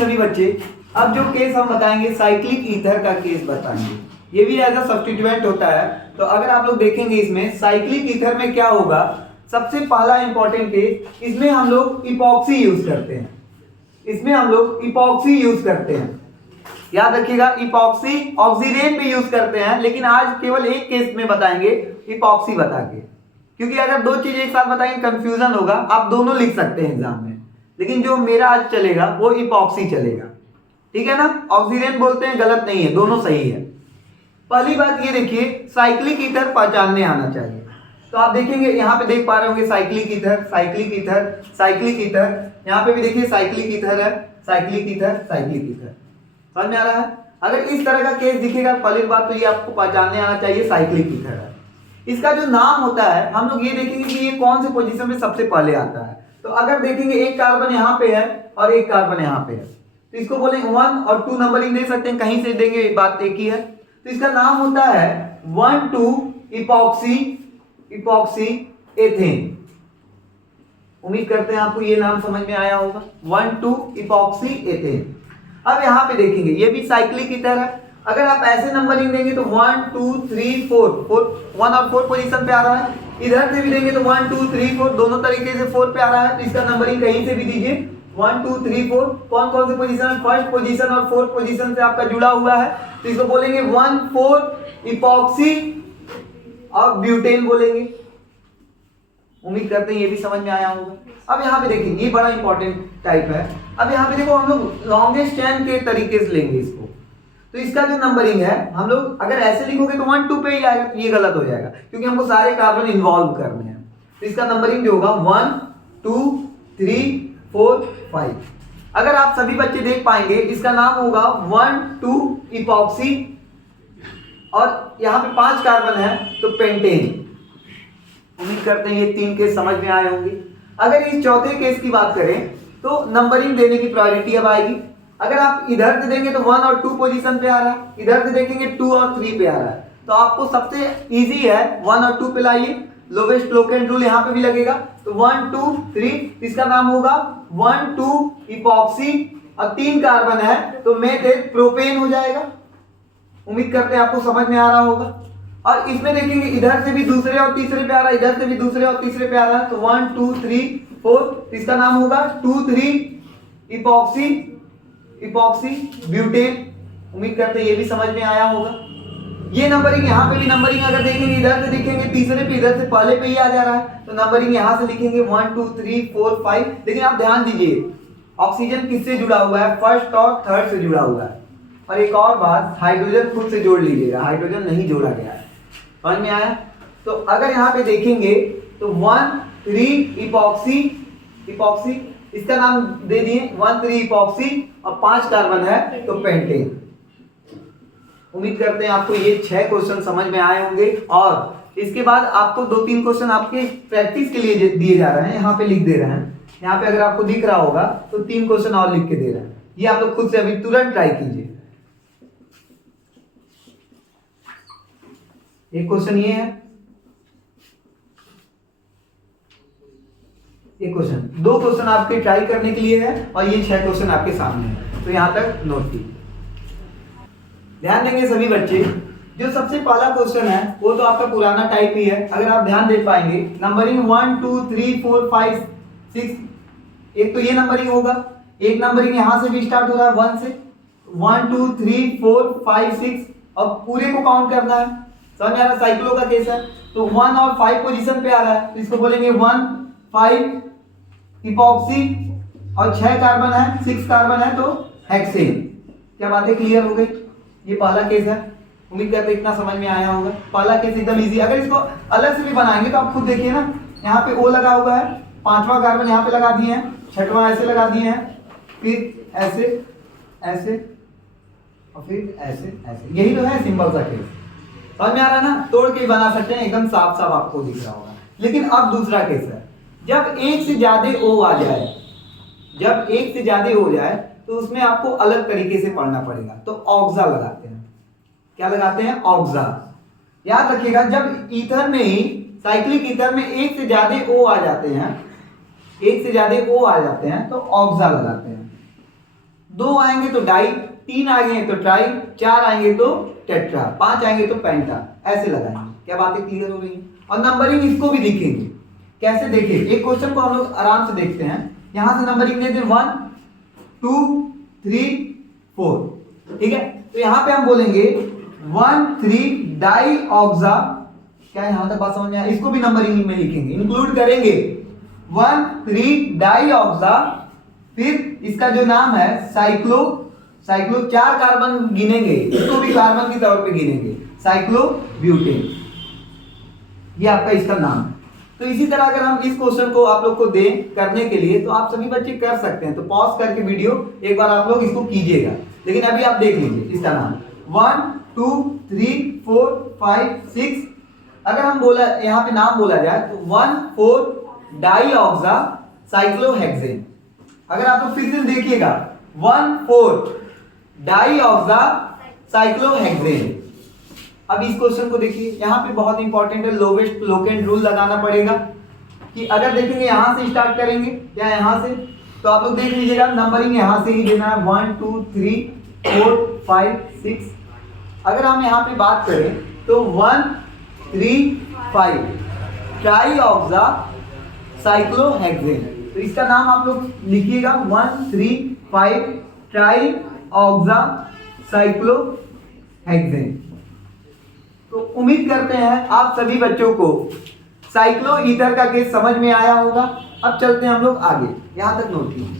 सभी बच्चे। अब जो केस हम बताएंगे साइक्लिक ईथर का केस बताएंगे, ये भी एज अ सब्स्टिट्यूएंट होता है। तो अगर आप लोग देखेंगे इसमें साइक्लिक ईथर में क्या होगा, सबसे पहला इंपॉर्टेंट केस, इसमें हम लोग इपॉक्सी यूज करते हैं। इसमें हम लोग इपॉक्सी यूज करते हैं, याद रखिएगा। इपॉक्सी ऑक्सीरेन पे यूज करते हैं, लेकिन आज केवल एक केस में बताएंगे इपॉक्सी बता के, क्योंकि अगर दो चीज एक साथ बताएंगे कंफ्यूजन होगा। आप दोनों लिख सकते हैं एग्जाम में, लेकिन जो मेरा आज चलेगा वो इपॉक्सी चलेगा, ठीक है ना। ऑक्सीरेन बोलते हैं, गलत नहीं है, दोनों सही है। पहली बात ये देखिए, साइक्लिक ईथर पहचानने आना चाहिए। तो आप देखेंगे यहाँ पे देख पा रहे होंगे cyclic ether, cyclic ether, cyclic ether. यहाँ पे भी देखिए साइक्लिक ईथर है, साइक्लिक ईथर, साइक्लिक ईथर। समझ में आ रहा है। अगर इस तरह का केस दिखेगा, पहली बात तो ये आपको पहचानने आना चाहिए साइक्लिक ईथर है। इसका जो नाम होता है, हम लोग ये देखेंगे कि ये कौन से पोजीशन में सबसे पहले आता है। तो अगर देखेंगे एक कार्बन यहाँ पे है और एक कार्बन यहाँ पे है, तो इसको बोलेंगे 1 और 2 नंबरिंग दे सकते हैं, कहीं से देंगे बात एक ही है। तो इसका नाम होता है 1,2 इपॉक्सी, इपॉक्सी एथेन। उम्मीद करते हैं आपको ये नाम समझ में आया होगा, 1,2 इपॉक्सी एथेन। अब यहाँ पे देखेंगे ये भी साइक्लिक ईथर है। अगर आप ऐसे नंबरिंग देंगे तो 1 2 3 4 1 और 4 पोजीशन पे आ रहा है। इधर से भी देंगे तो 1 2 3 4 दोनों तरीके से 4 पे आ रहा है। तो इसका नंबरिंग कहीं से भी दीजिए 1 2 3 4। कौन कौन से पोजीशन, फर्स्ट पोजीशन और फोर्थ पोजीशन से आपका जुड़ा हुआ है। तो इसको बोलेंगे 1,4 इपॉक्सी और ब्यूटेन बोलेंगे। उम्मीद करते हैं ये भी समझ में आया होगा। अब यहाँ पे देखिए ये बड़ा इंपॉर्टेंट टाइप है। अब यहाँ पे देखो हम लोग लॉन्गेस्ट चेन के तरीके से लेंगे इसको। तो इसका जो नंबरिंग है, हम लोग अगर ऐसे लिखोगे तो 1 2 पे ही आएगा, ये गलत हो जाएगा क्योंकि हमको सारे कार्बन इन्वॉल्व करने हैं। तो इसका नंबरिंग जो होगा 1 2 3 4 5। अगर आप सभी बच्चे देख पाएंगे, इसका नाम होगा 1 2 इपॉक्सी और यहाँ पे 5 कार्बन है तो पेंटेन। उम्मीद करते हैं ये 3 केस समझ में आए होंगे। अगर इस चौथे केस की बात करें तो नंबरिंग देने की प्रायोरिटी अब आएगी। अगर आप इधर से देंगे तो 1 और 2 पोजीशन पे आ रहा है, इधर से देखेंगे 2 और 3 पे आ रहा है। तो आपको सबसे इजी है 1 और 2 पे लाइए, लोवेस्ट लोकेंट रूल यहाँ पे भी लगेगा। तो 1 2 3, इसका नाम होगा 1 2 इपॉक्सी और 3 कार्बन है तो मेथेन प्रोपेन हो जाएगा। उम्मीद करते हैं आपको समझ में आ रहा होगा। और इसमें देखेंगे इधर से भी दूसरे और तीसरे पे आ रहा है, इधर से भी दूसरे और तीसरे पे आ रहा है। तो 1 2 3 4, इसका नाम होगा 2 3 इपॉक्सी, इपॉक्सी ब्यूटेन। उम्मीद करते हैं ये भी समझ में आया होगा। ये नंबरिंग यहाँ पे भी नंबरिंग अगर देखेंगे इधर से दिखेंगे तीसरे पे, इधर से पहले पे ही आ जा रहा है। तो नंबरिंग यहाँ से लिखेंगे 1 2 3 4 5। लेकिन आप ध्यान दीजिए ऑक्सीजन किससे जुड़ा हुआ है, फर्स्ट और थर्ड से जुड़ा हुआ है। और एक और बात, हाइड्रोजन खुद से जोड़ लीजिएगा, हाइड्रोजन नहीं जोड़ा गया है। समझ में आया। तो अगर यहाँ पे देखेंगे तो 1 3 इपॉक्सी, इपॉक्सी इसका नाम दे दिए 1 3 इपॉक्सी और 5 कार्बन है तो पेंटेन। उम्मीद करते हैं आपको ये 6 क्वेश्चन समझ में आए होंगे। और इसके बाद आपको 2-3 क्वेश्चन आपके प्रैक्टिस के लिए दिए जा रहे हैं, यहाँ पे लिख दे रहे हैं। यहाँ पे अगर आपको दिख रहा होगा तो 3 क्वेश्चन और लिख के दे रहे हैं। ये आप लोग खुद से अभी तुरंत ट्राई कीजिए। एक क्वेश्चन ये है, एक क्वेश्चन, 2 क्वेश्चन आपके ट्राई करने के लिए है और ये 6 क्वेश्चन आपके सामने है। तो यहां तक नोट कीजिए। ध्यान देंगे सभी बच्चे, जो सबसे पहला क्वेश्चन है वो तो आपका पुराना टाइप ही है। अगर आप ध्यान दे पाएंगे नंबरिंग 1 2 3 4 5 6, एक तो ये नंबरिंग होगा, एक नंबरिंग यहां से भी स्टार्ट हो रहा है 1 से, 1 2 3 4 5 6 और पूरे को काउंट करना है। समझ में आ रहा, साइक्लो का केस है। तो 1 और 5 पोजीशन पे आ रहा है तो इसको बोलेंगे 1 5 इपॉक्सी और 6 कार्बन है, 6 कार्बन है तो हेक्सेन। क्या बातें क्लियर हो गई। ये पहला केस है। उम्मीद करते इतना समझ में आया होगा। पहला केस एकदम इजी। अगर इसको अलग से भी बनाएंगे तो आप खुद देखिए ना, यहाँ पे O लगा हुआ है, 5वां कार्बन यहाँ पे लगा दिए हैं, 6वां ऐसे लगा दिए हैं, फिर ऐसे ऐसे और फिर ऐसे ऐसे। यही तो है सिंपल सा केस। समझ में आ रहा ना, तोड़ के बना सकते हैं, एकदम साफ साफ आपको दिख रहा होगा। लेकिन अब दूसरा केस है, जब एक से ज्यादा O आ जाए, जब एक से ज्यादा हो जाए तो उसमें आपको अलग तरीके से पढ़ना पड़ेगा। तो ऑक्सा लगाते हैं। क्या लगाते हैं, ऑक्सा। याद रखिएगा, जब ईथर में ही साइक्लिक ईथर में एक से ज्यादा O आ जाते हैं, एक से ज्यादा O आ जाते हैं तो ऑक्सा लगाते हैं। 2 आएंगे तो डाई, 3 आएंगे तो ट्राई, 4 आएंगे तो टेट्रा, 5 आएंगे तो पेंटा, ऐसे लगाएंगे। क्या बातें क्लियर हो रही हैं? और नंबरिंग इसको भी लिखेंगे। कैसे देखिए, एक क्वेश्चन को हम लोग आराम से देखते हैं। यहां से नंबरिंग देते हैं 1 2 3 4, ठीक है। तो यहां पे हम बोलेंगे 1 3 डाई ऑक्सा, क्या यहां तक बात समझ में आया? इसको भी नंबरिंग में लिखेंगे, इंक्लूड करेंगे 1 3 डाई ऑक्सा, फिर इसका जो नाम है साइक्लो, साइक्लो 4 कार्बन गिनेंगे, इसको भी कार्बन की तौर पे गिनेंगे, साइक्लोब्यूटेन, ये आपका इसका नाम है। तो इसी तरह अगर हम इस क्वेश्चन को आप लोग को दें करने के लिए तो आप सभी बच्चे कर सकते हैं। तो पॉज करके वीडियो एक बार आप लोग इसको कीजिएगा, लेकिन अभी आप देख लीजिए इसका नाम 1 2 3 4 5 6। अगर हम बोला यहाँ पे नाम बोला जाए तो 1 4 डाई ऑक्सा साइक्लोहेक्सेन। अगर आप लोग फिर से देखिएगा 1 4 डाई ऑक्सा साइक्लोहेक्सेन। अब इस क्वेश्चन को देखिए, यहाँ पे बहुत इंपॉर्टेंट है, लोवेस्ट लोकेंट रूल लगाना पड़ेगा कि अगर देखेंगे यहाँ से स्टार्ट करेंगे या यहाँ से, तो आप लोग देख लीजिएगा नंबरिंग यहाँ से ही देना है 1 2 3 4 5 6। अगर हम यहाँ पे बात करें तो 1 3 5 ट्राई ऑक्सा साइक्लोहेक्सेन, तो इसका नाम आप लोग लिखिएगा 1 3 5 ट्राई ऑक्सा साइक्लोहेक्सेन। तो उम्मीद करते हैं आप सभी बच्चों को साइक्लो ईथर का केस समझ में आया होगा। अब चलते हैं हम लोग आगे, यहां तक नोट कीजिए।